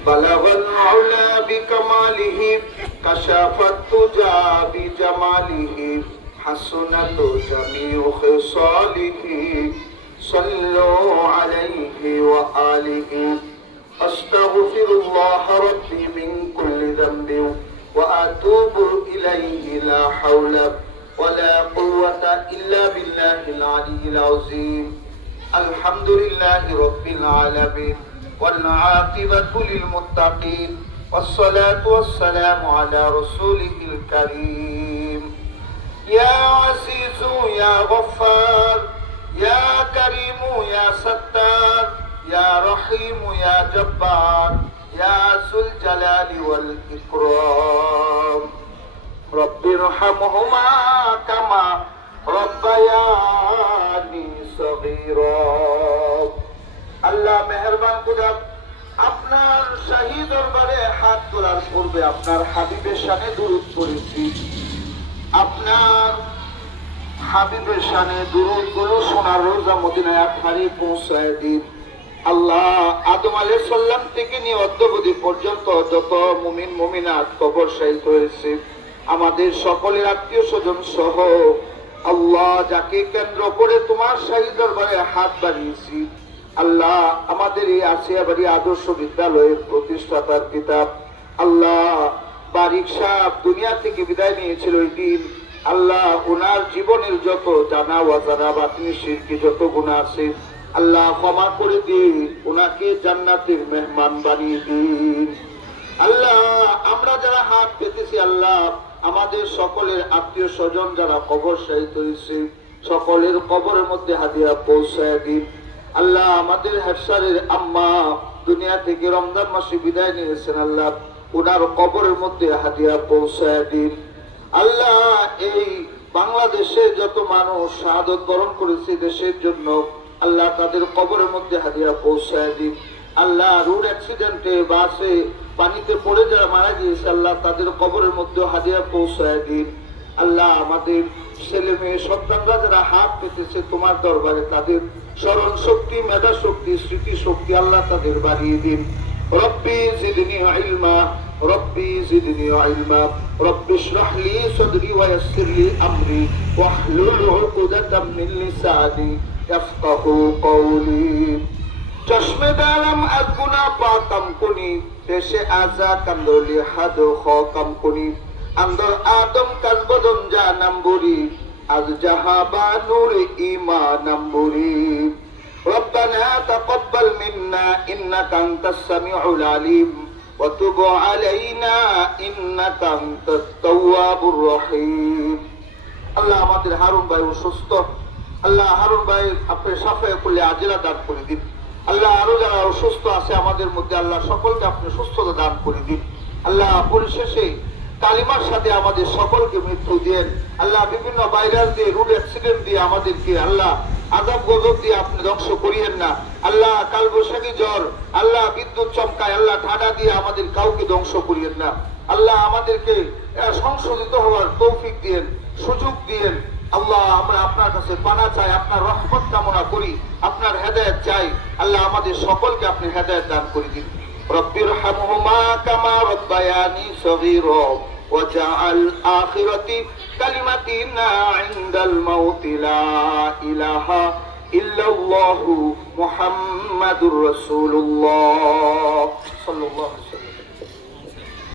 بلغ العلا بكماله كشف الدجى بجماله حسنت جميع خصاله صلوا عليه وآله أستغفر الله ربي من كل ذنب وأتوب إليه لا حول ولا قوة إلا بالله العلي العظيم الحمد لله رب العالمين والعاقبة للمتقين والصلاة والسلام على رسوله الكريم يا عزيز يا غفار يا كريم يا ستار يا رحيم يا جبار يا ذو الجلال والإكرام رب ارحمهما كما ربياني صغيرا আল্লাহ মেহেরবান খুদা আপনার শাহী দরবারে হাত তোলার পূর্বে আপনার হাবিবের শানে দুরূদ পড়েছি আপনার হাবিবের শানে দুরূদ গুলো সোনার রোজা মদিনায় আখারি পৌঁছায় দিন আল্লাহ আদম আলাইহিস সালাম থেকে নিয়ে অদ্যাবধি পর্যন্ত যত মুমিন মুমিনাত কবর শহীদ হয়েছে আমাদের সকলের আত্মীয় স্বজন সহ আল্লাহ যাকে কেন্দ্র করে তোমার শাহী দরবারে হাত বাড়িয়েছি আল্লাহ আমাদের এই আসিয়াবাড়ি আদর্শ বিদ্যালয়ের প্রতিষ্ঠাতার পিতা আল্লাহ বারিক সাহেব দুনিয়া থেকে বিদায় নিয়েছিল ওই দিন আল্লাহ ওনার জীবনের যত জানা অজানা বাতিনি শিরকি যত গুনাহ আছে আল্লাহ ক্ষমা করে দিন ওনাকে জান্নাতের মেহমান বানিয়ে দিন আল্লাহ আমরা যারা হাত পেতেছি আল্লাহ আমাদের সকলের আত্মীয় স্বজন যারা কবর শহীদ হয়েছে সকলের কবরের মধ্যে হাদিয়া পৌঁছায় দিন আল্লাহ আমাদের হেফসারের আম্মা দুনিয়া থেকে রমজান মাসে বিদায় নিয়েছেন আল্লাহ ওনার কবরের মধ্যে হাদিয়া পৌঁছায় দিন আল্লাহ এই বাংলাদেশে যত মানুষ শাহাদত বরণ করেছে দেশের জন্য আল্লাহ তাদের কবরের মধ্যে হাদিয়া পৌঁছায় দিন আল্লাহ রোড অ্যাক্সিডেন্টে বাসে পানিতে পড়ে যারা মারা গিয়েছে আল্লাহ তাদের কবরের মধ্যে হাদিয়া পৌঁছায় দিন আল্লাহ আমাদের ছেলে মেয়ে সন্তানরা যারা হাত পেতেছে তোমার দরবারে তাদের স্মরণ শক্তি মেধা শক্তি স্মৃতি শক্তি আল্লাহ তাদের বাড়িয়ে দিন রব্বি জিদনি ইলমা রব্বি জিদনি ইলমা রব্বি ইশরাহ লি সাদরি ওয়া ইয়াসসির লি আমরি ওয়াহলুল উকদাতাম মিন লিসানি ইয়াফকাহু কওলি চশমে দারাম আগুনা পাকাম কুনি দেশে আজা কান্দলি হাদো খাম কুনি আন্দর আদম কাজবদন জানামবুরি আজ জাহাবা নূর ঈমানামবুরি ربنا تقبل منا إنك أنت السميع العليم وتب علينا إنك أنت التواب الرحيم আল্লাহ আমাদের হারুন ভাই অসুস্থ আল্লাহ হারুন ভাই আপনি সাফায়ে কুল্লি আজিলা দান করে দিন আল্লাহ আরো যারা অসুস্থ আছে আমাদের মধ্যে আল্লাহ সকলকে আপনি সুস্থতা দান করে দিন আল্লাহ পরিশেষে কালিমার সাথে আমাদের সকলকে মৃত্যু দেন আল্লাহ বিভিন্ন ভাইরাস দিয়ে রোড অ্যাক্সিডেন্ট দিয়ে আমাদেরকে আল্লাহ আযাব গজব দিয়ে আপনি ধ্বংস করিয়েন না আল্লাহ কালবৈশাখী জ্বর আল্লাহ বিদ্যুৎ চমকায় আল্লাহ ঠাডা দিয়ে আমাদের কাউকে ধ্বংস করিয়েন না আল্লাহ আমাদেরকে সংশোধিত হওয়ার তৌফিক দিয়েন সুযোগ দিয়েন আল্লাহ আমরা আপনার কাছে পানা চাই আপনার রহমত কামনা করি আপনার হেদায়েত চাই আল্লাহ আমাদের সকলকে আপনি হেদায়েত দান করে দিন রব্বিরহামহুমা কামা রব্বায়ানি সগীরা وجعل آخرة كلمتنا عند الموت لا إله إلا الله محمد رسول الله